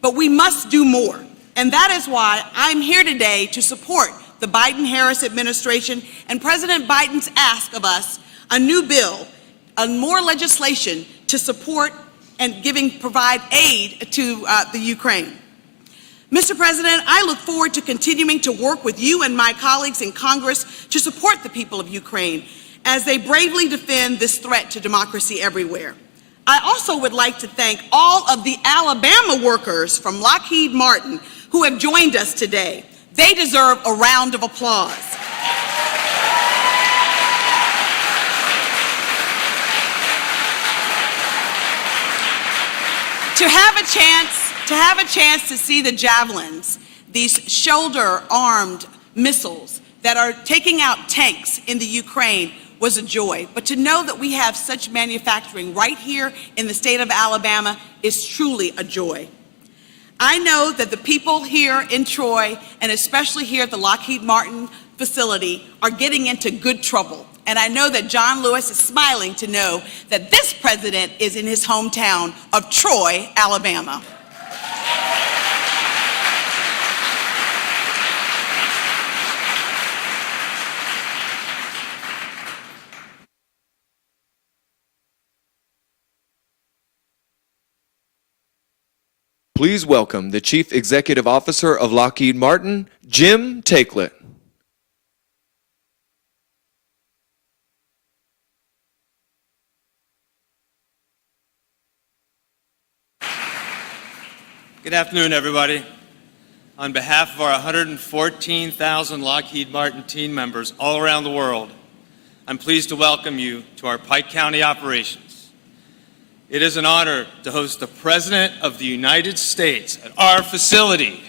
But we must do more. And that is why I'm here today to support the Biden-Harris administration and President Biden's ask of us a new bill, more legislation to support and provide aid to the Ukraine. Mr. President, I look forward to continuing to work with you and my colleagues in Congress to support the people of Ukraine as they bravely defend this threat to democracy everywhere. I also would like to thank all of the Alabama workers from Lockheed Martin who have joined us today. They deserve a round of applause. To have a chance to see the Javelins, these shoulder-armed missiles that are taking out tanks in the Ukraine, was a joy. But to know that we have such manufacturing right here in the state of Alabama is truly a joy. I know that the people here in Troy, and especially here at the Lockheed Martin facility, are getting into good trouble. And I know that John Lewis is smiling to know that this president is in his hometown of Troy, Alabama. Please welcome the Chief Executive Officer of Lockheed Martin, Jim Taiclet. Good afternoon, everybody. On behalf of our 114,000 Lockheed Martin team members all around the world, I'm pleased to welcome you to our Pike County operations. It is an honor to host the President of the United States at our facility.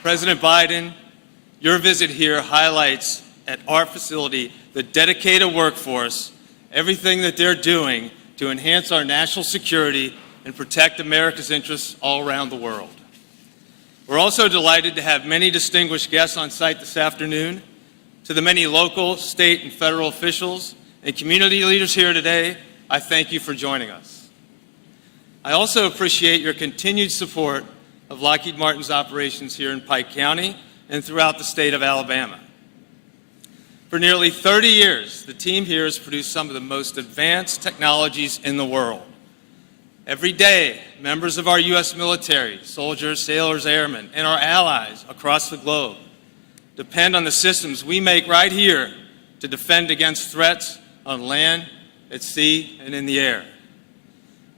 President Biden, your visit here highlights at our facility the dedicated workforce, everything that they're doing to enhance our national security and protect America's interests all around the world. We're also delighted to have many distinguished guests on site this afternoon. To the many local, state, and federal officials and community leaders here today, I thank you for joining us. I also appreciate your continued support of Lockheed Martin's operations here in Pike County and throughout the state of Alabama. For nearly 30 years, the team here has produced some of the most advanced technologies in the world. Every day, members of our U.S. military, soldiers, sailors, airmen, and our allies across the globe depend on the systems we make right here to defend against threats on land, at sea, and in the air.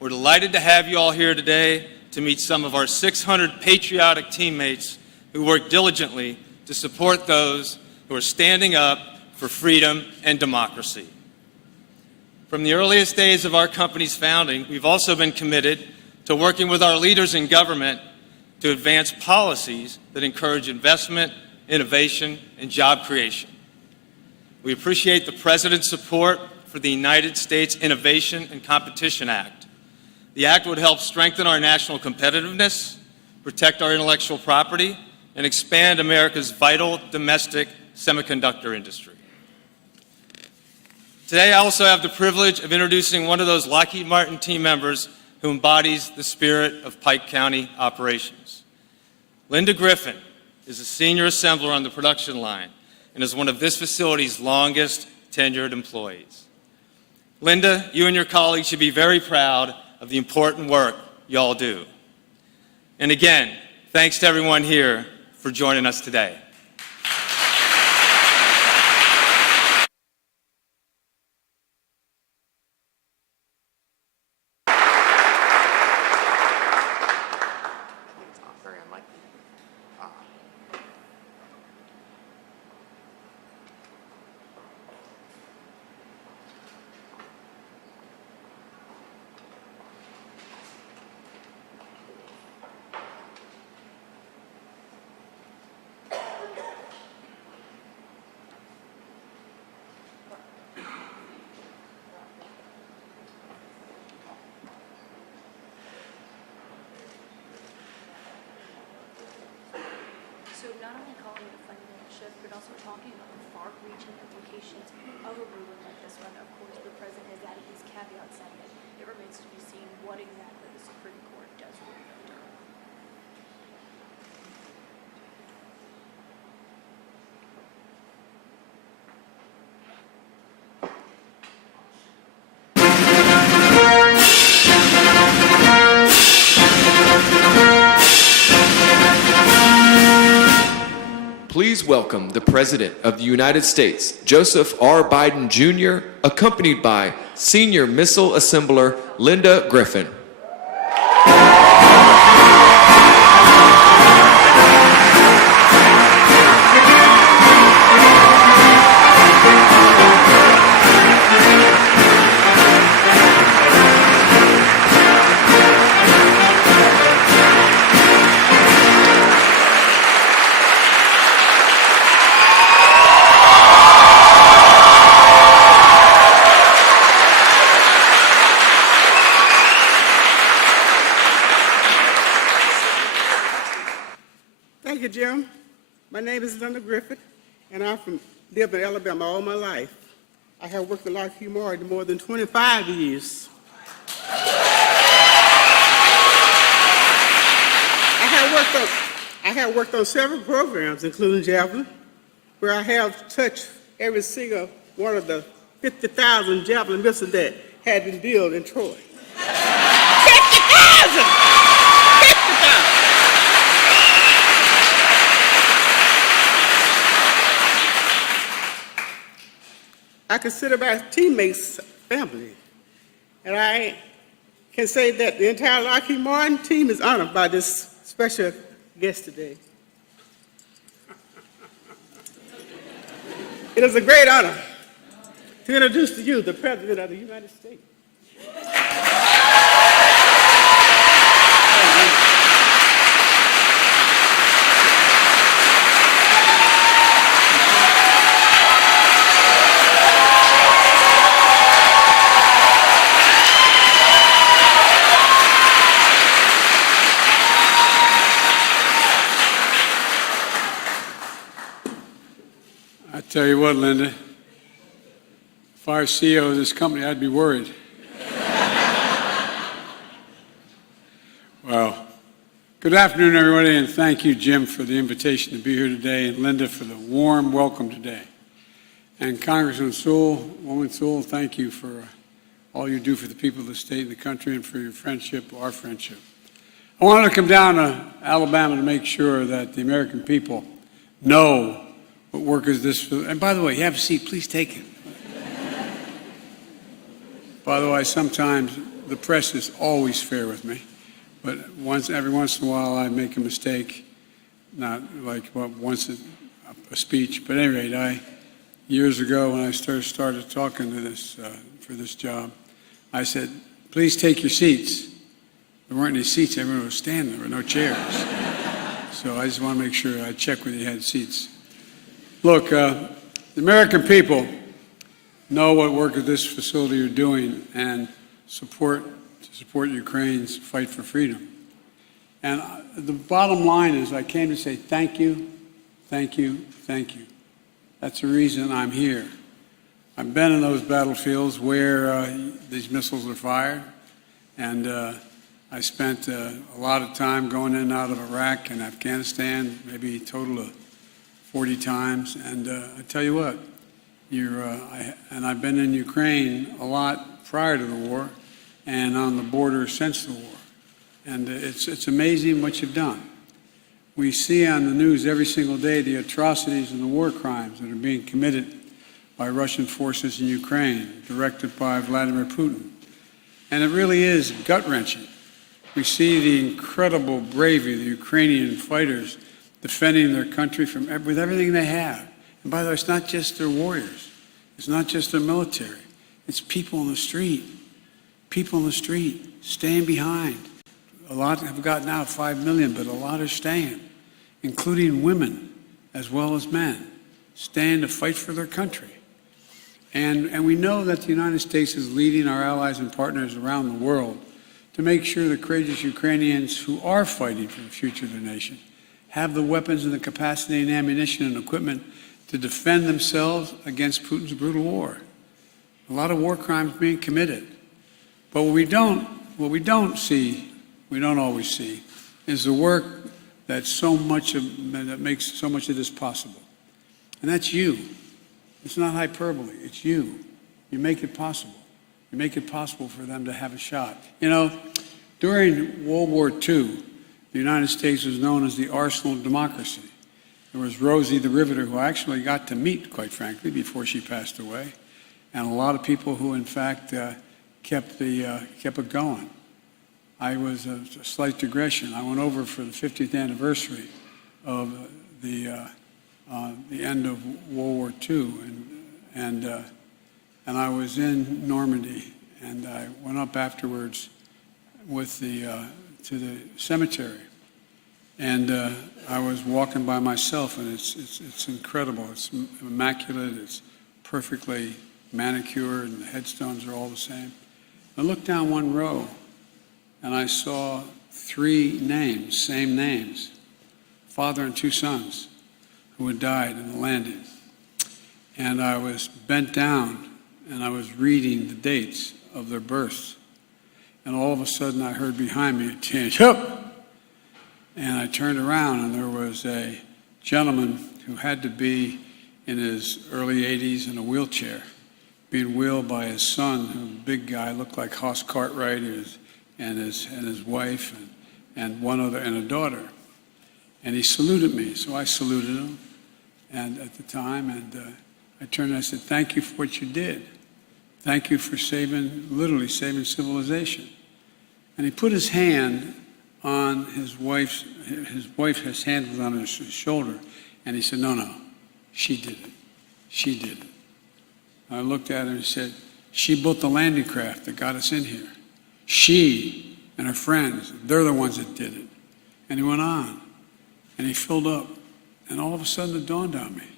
We're delighted to have you all here today to meet some of our 600 patriotic teammates who work diligently to support those who are standing up for freedom and democracy. From the earliest days of our company's founding, we've also been committed to working with our leaders in government to advance policies that encourage investment, innovation, and job creation. We appreciate the President's support for the United States Innovation and Competition Act. The act would help strengthen our national competitiveness, protect our intellectual property, and expand America's vital domestic semiconductor industry. Today, I also have the privilege of introducing one of those Lockheed Martin team members who embodies the spirit of Pike County operations. Linda Griffin is a senior assembler on the production line and is one of this facility's longest tenured employees. Linda, you and your colleagues should be very proud of the important work you all do. And again, thanks to everyone here for joining us today. So not only calling it a fundamental shift, but also talking about the far-reaching implications of a ruling like this one, of welcome the President of the United States, Joseph R. Biden Jr., accompanied by Senior Missile Assembler Linda Griffin. Thank you, Jim. My name is Linda Griffith, and lived in Alabama all my life. I have worked at Lockheed Martin more than 25 years. I have worked on several programs, including Javelin, where I have touched every single one of the 50,000 Javelin missiles that had been built in Troy. 50,000! 50,000! I consider my teammates family, and I can say that the entire Lockheed Martin team is honored by this special guest today. It is a great honor to introduce to you the President of the United States. I tell you what, Linda, if I were CEO of this company, I'd be worried. Well, good afternoon, everybody, and thank you, Jim, for the invitation to be here today, and Linda for the warm welcome today. And Congressman Sewell, Woman Sewell, thank you for all you do for the people of the state and the country and for your friendship, our friendship. I wanted to come down to Alabama to make sure that the American people know what work is this. And by the way, you have a seat, please take it. By the way, sometimes the press is always fair with me, but every once in a while I make a mistake, not like once a speech, but at any rate, years ago when I started talking to this, for this job, I said, please take your seats. There weren't any seats, everyone was standing, there were no chairs. So I just want to make sure I check whether you had seats. Look, the American people know what work at this facility you're doing and support Ukraine's fight for freedom. And the bottom line is I came to say thank you, thank you, thank you. That's the reason I'm here. I've been in those battlefields where these missiles are fired, and I spent a lot of time going in and out of Iraq and Afghanistan, maybe a total of 40 times, and I tell you what, and I've been in Ukraine a lot prior to the war and on the border since the war, and it's amazing what you've done. We see on the news every single day the atrocities and the war crimes that are being committed by Russian forces in Ukraine, directed by Vladimir Putin, and it really is gut-wrenching. We see the incredible bravery of the Ukrainian fighters defending their country with everything they have. And by the way, it's not just their warriors. It's not just their military. It's people in the street. People in the street staying behind. A lot have gotten out, 5 million, but a lot are staying, including women as well as men, staying to fight for their country. And we know that the United States is leading our allies and partners around the world to make sure the courageous Ukrainians who are fighting for the future of their nation have the weapons and the capacity and ammunition and equipment to defend themselves against Putin's brutal war. A lot of war crimes being committed. But what we don't always see, is the work that makes so much of this possible. And that's you. It's not hyperbole, it's you. You make it possible. You make it possible for them to have a shot. You know, during World War II, the United States was known as the arsenal of democracy. There was Rosie the Riveter, who I actually got to meet, quite frankly, before she passed away, and a lot of people who, in fact, kept it going. I was a slight digression. I went over for the 50th anniversary of the end of World War II, and I was in Normandy, and I went up afterwards with to the cemetery, and I was walking by myself, and it's incredible. It's immaculate. It's perfectly manicured, and the headstones are all the same. I looked down one row, and I saw 3 names, same names, father and 2 sons, who had died in the landing. And I was bent down, and I was reading the dates of their births. And all of a sudden, I heard behind me a tinge, "Hup!" And I turned around, and there was a gentleman who had to be in his early 80s in a wheelchair, being wheeled by his son, who was a big guy, looked like Hoss Cartwright, and his wife, and one other, and a daughter. And he saluted me, so I saluted him, and at the time, and I turned and I said, "Thank you for what you did. Thank you for literally saving civilization." And he put his hand on his wife's hand was on his shoulder, and he said, no, she did it. She did it. I looked at her and said, "She built the landing craft that got us in here. She and her friends, they're the ones that did it." And he went on, and he filled up, and all of a sudden it dawned on me,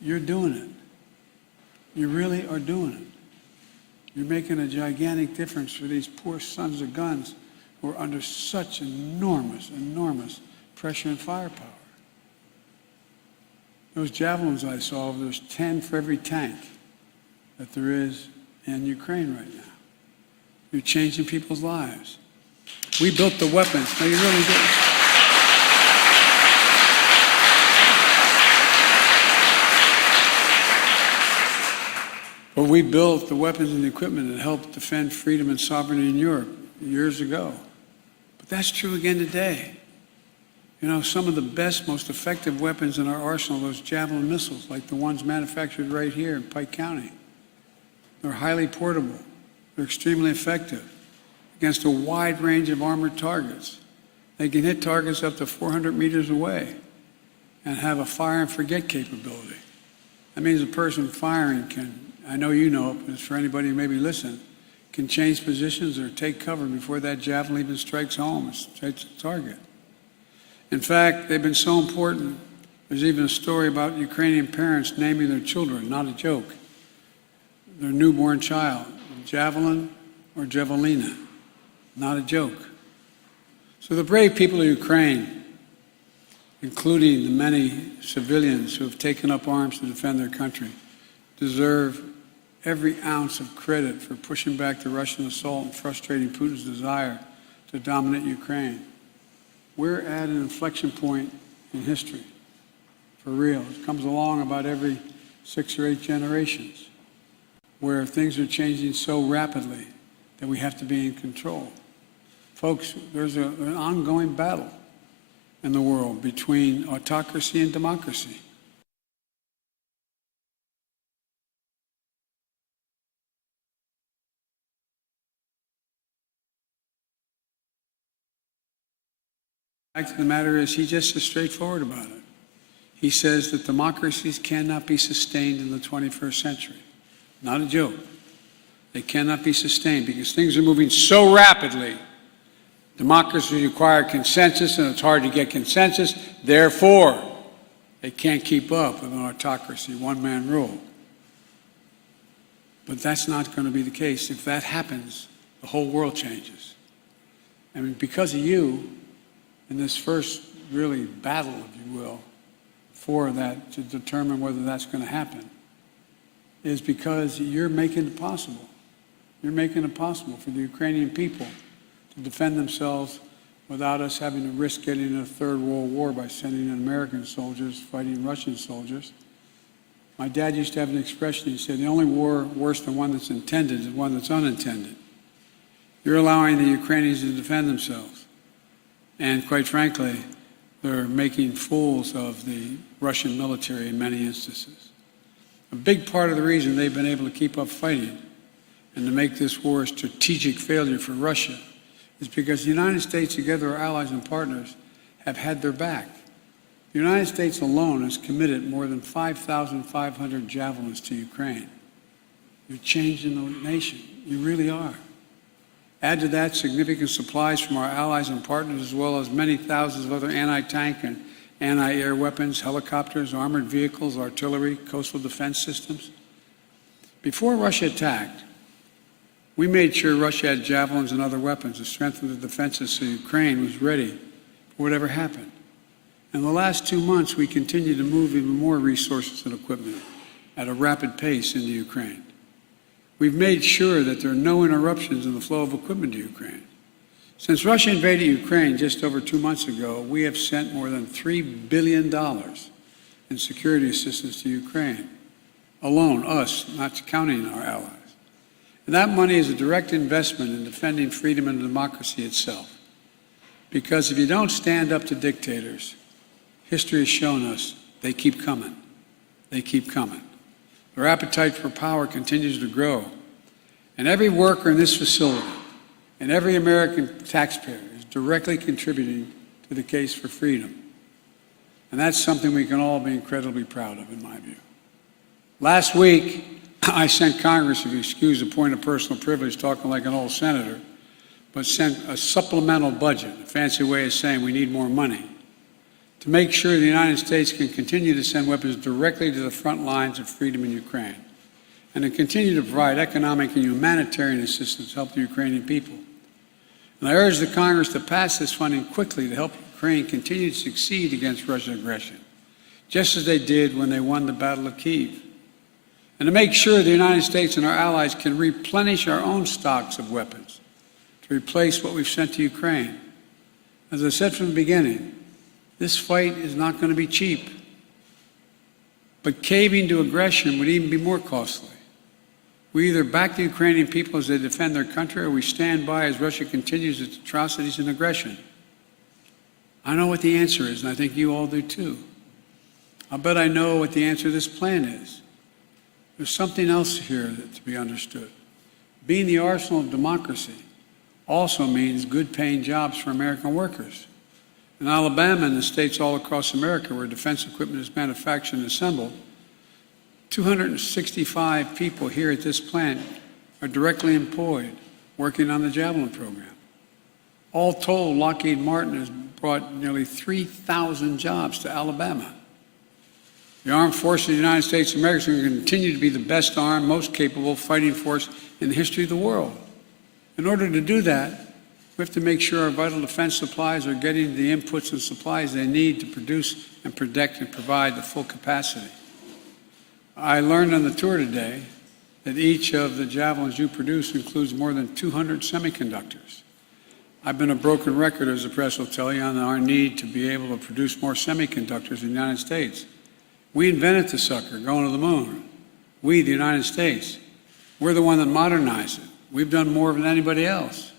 you're doing it. You really are doing it. You're making a gigantic difference for these poor sons of guns who are under such enormous, enormous pressure and firepower. Those Javelins I saw, there's 10 for every tank that there is in Ukraine right now. You're changing people's lives. We built the weapons. No, you really did. But we built the weapons and the equipment that helped defend freedom and sovereignty in Europe years ago. But that's true again today. You know, some of the best, most effective weapons in our arsenal, those Javelin missiles, like the ones manufactured right here in Pike County. They're highly portable. They're extremely effective against a wide range of armored targets. They can hit targets up to 400 meters away and have a fire and forget capability. That means a person firing can, I know you know it, but it's for anybody who maybe listen, can change positions or take cover before that javelin even strikes home and strikes the target. In fact, they've been so important, there's even a story about Ukrainian parents naming their children, not a joke, their newborn child, Javelin or Javelina, not a joke. So the brave people of Ukraine, including the many civilians who have taken up arms to defend their country, deserve every ounce of credit for pushing back the Russian assault and frustrating Putin's desire to dominate Ukraine. We're at an inflection point in history, for real. It comes along about every 6 or 8 generations, where things are changing so rapidly that we have to be in control. Folks, there's an ongoing battle in the world between autocracy and democracy. The fact of the matter is, he's just as straightforward about it. He says that democracies cannot be sustained in the 21st century. Not a joke. They cannot be sustained because things are moving so rapidly. Democracies require consensus, and it's hard to get consensus. Therefore, they can't keep up with an autocracy, one-man rule. But that's not going to be the case. If that happens, the whole world changes. I mean, because of you, in this first really battle, if you will, for that, to determine whether that's going to happen, is because you're making it possible. You're making it possible for the Ukrainian people to defend themselves without us having to risk getting in a third world war by sending in American soldiers fighting Russian soldiers. My dad used to have an expression. He said, the only war worse than one that's intended is one that's unintended. You're allowing the Ukrainians to defend themselves. And quite frankly, they're making fools of the Russian military in many instances. A big part of the reason they've been able to keep up fighting and to make this war a strategic failure for Russia is because the United States, together our allies and partners, have had their back. The United States alone has committed more than 5,500 Javelins to Ukraine. You're changing the nation. You really are. Add to that significant supplies from our allies and partners, as well as many thousands of other anti-tank and anti-air weapons, helicopters, armored vehicles, artillery, coastal defense systems. Before Russia attacked, we made sure Russia had Javelins and other weapons to strengthen the defenses so Ukraine was ready for whatever happened. In the last 2 months, we continue to move even more resources and equipment at a rapid pace into Ukraine. We've made sure that there are no interruptions in the flow of equipment to Ukraine. Since Russia invaded Ukraine just over 2 months ago, we have sent more than $3 billion in security assistance to Ukraine. Alone, us, not counting our allies. And that money is a direct investment in defending freedom and democracy itself. Because if you don't stand up to dictators, history has shown us they keep coming. They keep coming. Their appetite for power continues to grow. And every worker in this facility and every American taxpayer is directly contributing to the case for freedom. And that's something we can all be incredibly proud of, in my view. Last week, I sent Congress, if you excuse a point of personal privilege, talking like an old senator, but sent a supplemental budget, a fancy way of saying we need more money, to make sure the United States can continue to send weapons directly to the front lines of freedom in Ukraine, and to continue to provide economic and humanitarian assistance to help the Ukrainian people. And I urge the Congress to pass this funding quickly to help Ukraine continue to succeed against Russian aggression, just as they did when they won the Battle of Kyiv. And to make sure the United States and our allies can replenish our own stocks of weapons to replace what we've sent to Ukraine. As I said from the beginning, this fight is not going to be cheap. But caving to aggression would even be more costly. We either back the Ukrainian people as they defend their country, or we stand by as Russia continues its atrocities and aggression. I know what the answer is, and I think you all do too. I'll bet I know what the answer to this plan is. There's something else here to be understood. Being the arsenal of democracy also means good-paying jobs for American workers. In Alabama and the states all across America where defense equipment is manufactured and assembled, 265 people here at this plant are directly employed working on the Javelin program. All told, Lockheed Martin has brought nearly 3,000 jobs to Alabama. The armed forces of the United States of America is going to continue to be the best armed, most capable fighting force in the history of the world. In order to do that, we have to make sure our vital defense supplies are getting the inputs and supplies they need to produce and protect and provide the full capacity. I learned on the tour today that each of the Javelins you produce includes more than 200 semiconductors. I've been a broken record, as the press will tell you, on our need to be able to produce more semiconductors in the United States. We invented the sucker, going to the moon. We, the United States, we're the one that modernized it. We've done more than anybody else.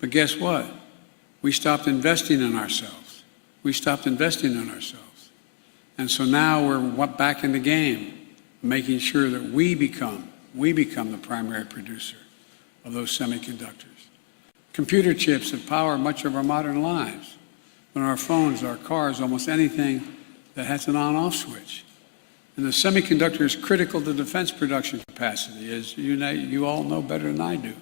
But guess what? We stopped investing in ourselves. We stopped investing in ourselves. And so now we're back in the game, making sure that we become the primary producer of those semiconductors. Computer chips that power much of our modern lives. On our phones, our cars, almost anything that has an on-off switch. And the semiconductor is critical to defense production capacity, as you all know better than I do.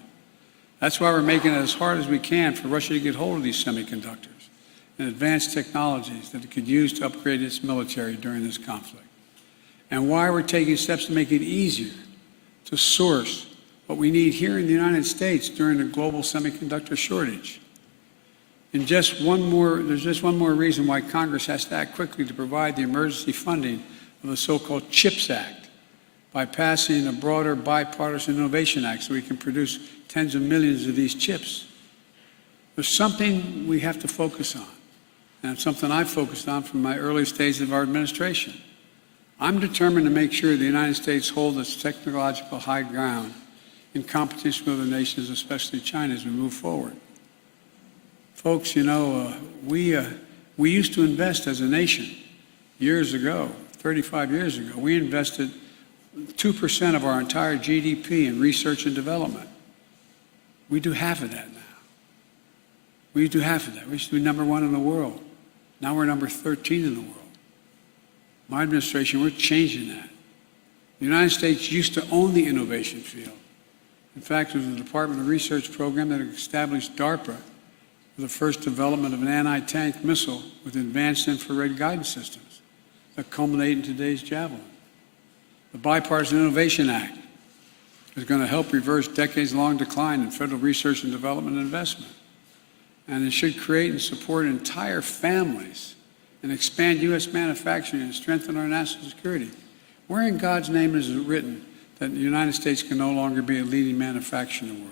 That's why we're making it as hard as we can for Russia to get hold of these semiconductors and advanced technologies that it could use to upgrade its military during this conflict. And why we're taking steps to make it easier to source what we need here in the United States during the global semiconductor shortage. And there's just one more reason why Congress has to act quickly to provide the emergency funding of the so-called CHIPS Act by passing a broader bipartisan innovation act so we can produce tens of millions of these chips. There's something we have to focus on, and it's something I've focused on from my earliest days of our administration. I'm determined to make sure the United States holds its technological high ground in competition with other nations, especially China, as we move forward. Folks, we used to invest as a nation years ago, 35 years ago, we invested 2% of our entire GDP in research and development. We do half of that now. We do half of that. We used to be number 1 in the world. Now we're number 13 in the world. My administration, we're changing that. The United States used to own the innovation field. In fact, it was the Department of Research program that established DARPA for the first development of an anti-tank missile with advanced infrared guidance systems that culminate in today's Javelin. The Bipartisan Innovation Act is going to help reverse decades-long decline in federal research and development investment. And it should create and support entire families and expand U.S. manufacturing and strengthen our national security. Where in God's name is it written that the United States can no longer be a leading manufacturer in the world?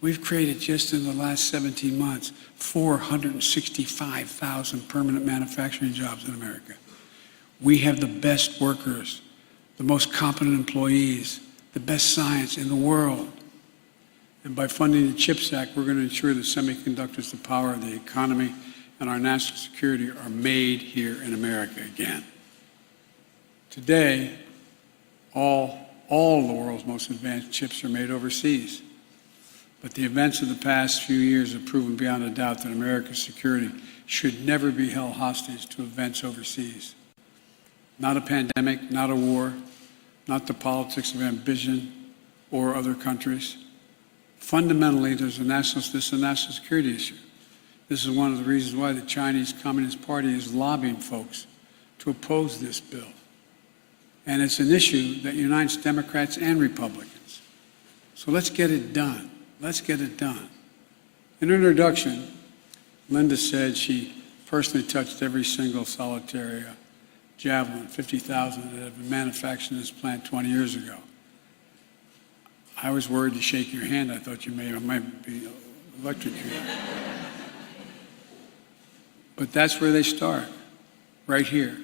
We've created just in the last 17 months 465,000 permanent manufacturing jobs in America. We have the best workers, the most competent employees, the best science in the world. And by funding the CHIPS Act, we're going to ensure that semiconductors, the power of the economy, and our national security are made here in America again. Today, all the world's most advanced chips are made overseas. But the events of the past few years have proven beyond a doubt that America's security should never be held hostage to events overseas. Not a pandemic, not a war, not the politics of ambition or other countries. Fundamentally, this is a national security issue. This is one of the reasons why the Chinese Communist Party is lobbying folks to oppose this bill. And it's an issue that unites Democrats and Republicans. So let's get it done. Let's get it done. In her introduction, Linda said she personally touched every single solitary Javelin, 50,000 that had been manufactured in this plant 20 years ago. I was worried to shake your hand. I thought you might be electrocuted. But that's where they start, right here,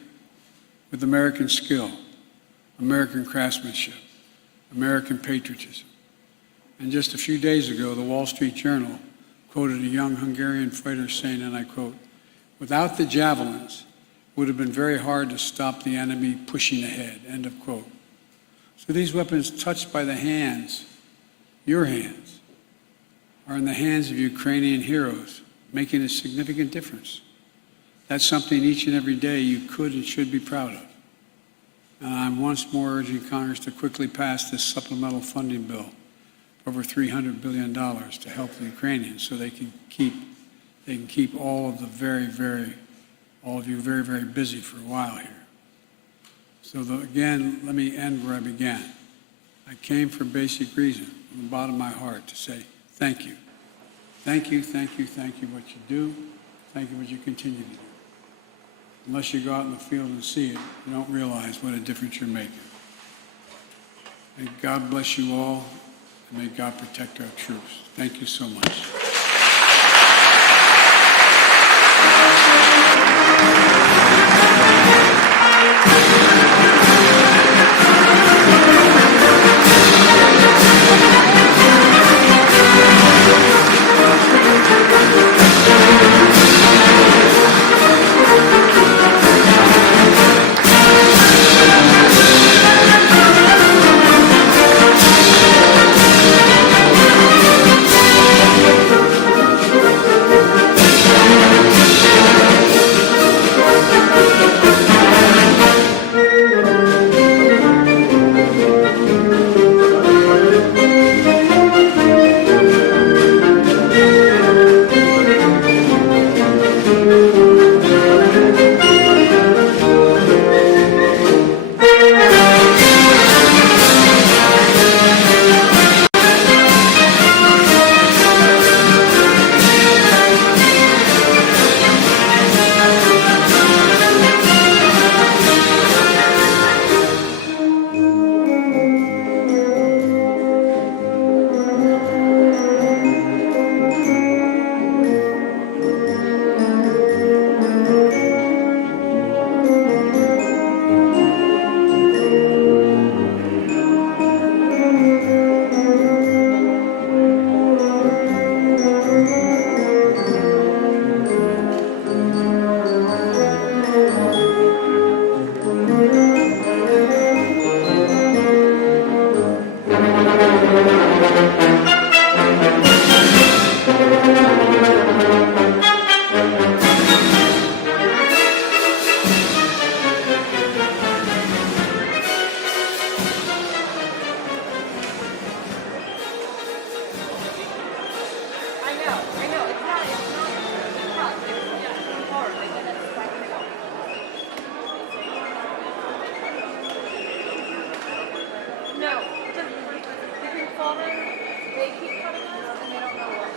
with American skill, American craftsmanship, American patriotism. And just a few days ago, the Wall Street Journal quoted a young Hungarian fighter saying, and I quote, "Without the Javelins, it would have been very hard to stop the enemy pushing ahead," end of quote. So these weapons touched by the hands, your hands, are in the hands of Ukrainian heroes, making a significant difference. That's something each and every day you could and should be proud of. And I'm once more urging Congress to quickly pass this supplemental funding bill, over $300 billion, to help the Ukrainians so they can keep all of you very, very busy for a while here. So again, let me end where I began. I came for a basic reason, from the bottom of my heart, to say thank you. Thank you, thank you, thank you what you do. Thank you what you continue to do. Unless you go out in the field and see it, you don't realize what a difference you're making. May God bless you all, and may God protect our troops. Thank you so much.